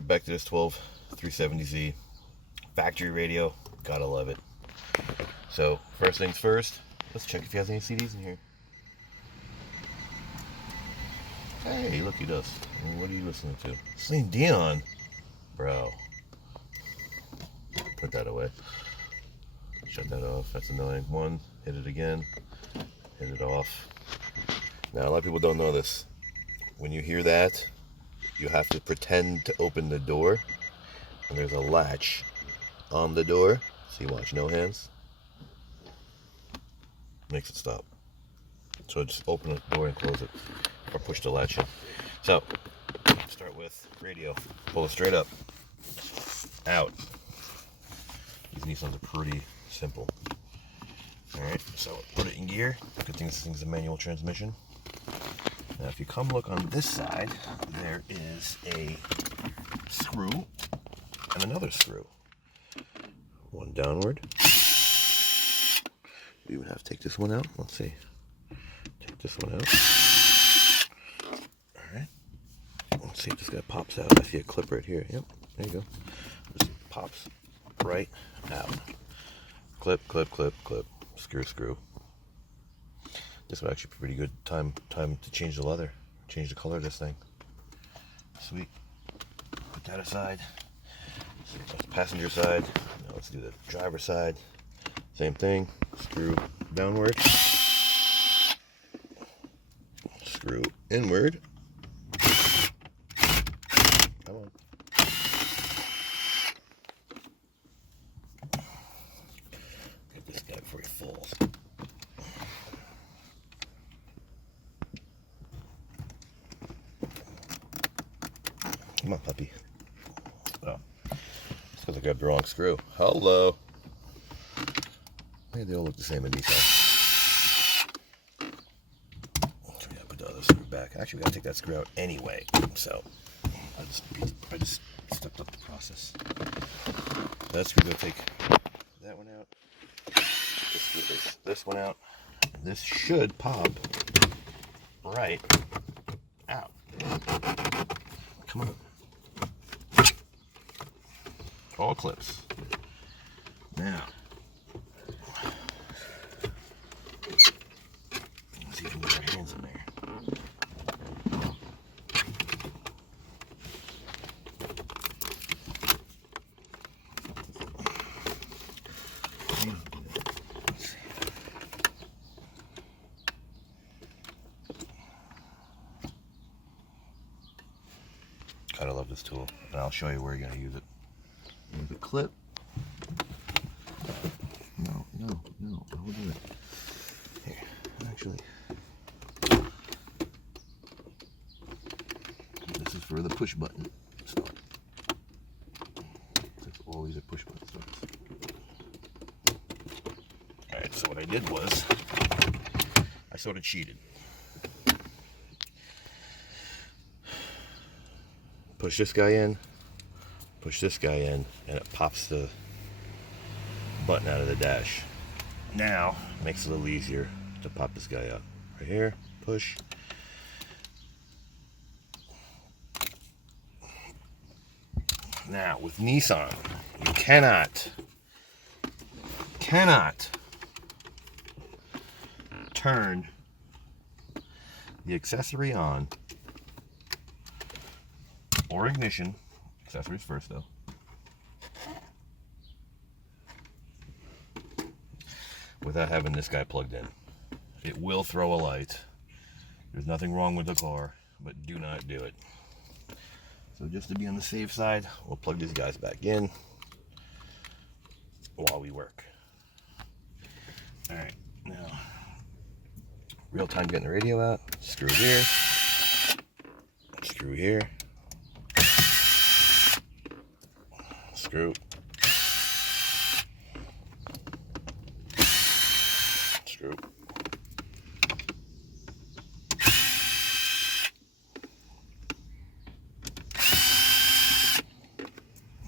Right back to this 370z factory radio. Gotta love it. So first things first, let's check if he has any CDs in here. Hey, look, he does. What are you listening to? Celine Dion, bro. Put that away. Shut that off. That's annoying. One, hit it again. Hit it off. Now a lot of people don't know this. When you hear that, you have to pretend to open the door, and there's a latch on the door. See, watch, no hands. Makes it stop. So just open the door and close it, or push the latch in. So, start with radio. Pull it straight up. Out. These Nissans are pretty simple. Alright, so put it in gear. Good thing this thing's a manual transmission. Now if you come look on this side, there is a screw and another screw. One downward. We would have to take this one out. Let's see. Take this one out. Alright. Let's see if this guy pops out. I see a clip right here. Yep, there you go. Just pops right out. Clip, clip, clip, clip. Screw, screw. This would actually be pretty good time to change the leather. Change the color of this thing. Sweet. Put that aside. So that's the passenger side. Now let's do the driver side. Same thing. Screw downward. Screw inward. Come on. Get this guy before he falls. Come on, puppy. Oh, it's because I grabbed the wrong screw. Hello. Maybe they all look the same in Nissan. So we gotta put the other screw back. Actually, we gotta take that screw out anyway. So I just stepped up the process. That screw, gonna take that one out. This one out. This should pop right out. Come on. All clips. Now, let's see if we can get our hands in there. Let's see. Gotta love this tool, and I'll show you where you're gonna use it. Use the clip. No, I will do it. Here, actually, this is for the push button. So, all these are push button starts. Alright, so what I did was, I sort of cheated. Push this guy in, push this guy in, and it pops the button out of the dash. Now, it makes it a little easier to pop this guy out. Right here, push. Now, with Nissan, you cannot turn the accessory on, or ignition, accessories first though, without having this guy plugged in. It will throw a light. There's nothing wrong with the car, but do not do it. So just to be on the safe side, we'll plug these guys back in while we work. Alright, now, real time getting the radio out. Screw here, screw here, screw, screw.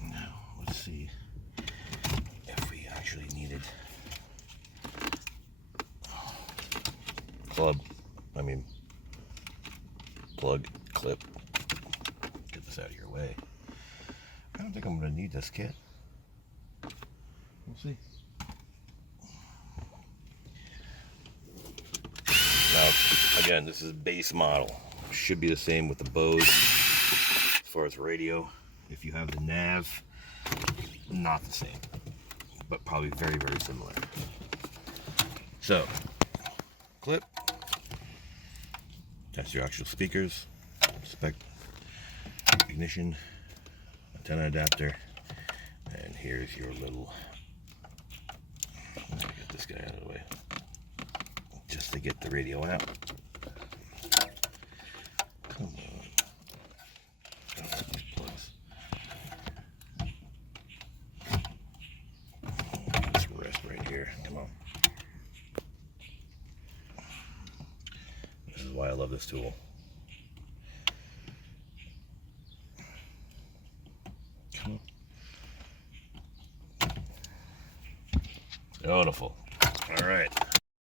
Now, let's see if we actually needed plug, clip. Get this out of your way. think I'm going to need this kit. We'll see. Now, again, this is base model. Should be the same with the Bose as far as radio. If you have the nav, not the same, but probably very, very similar. So, clip. That's your actual speakers. Spec, ignition, antenna adapter, and here's your little. Let me get this guy out of the way, just to get the radio out. Come on. Oh, these plugs. This rest right here. Come on. This is why I love this tool. Come on. Beautiful. All right.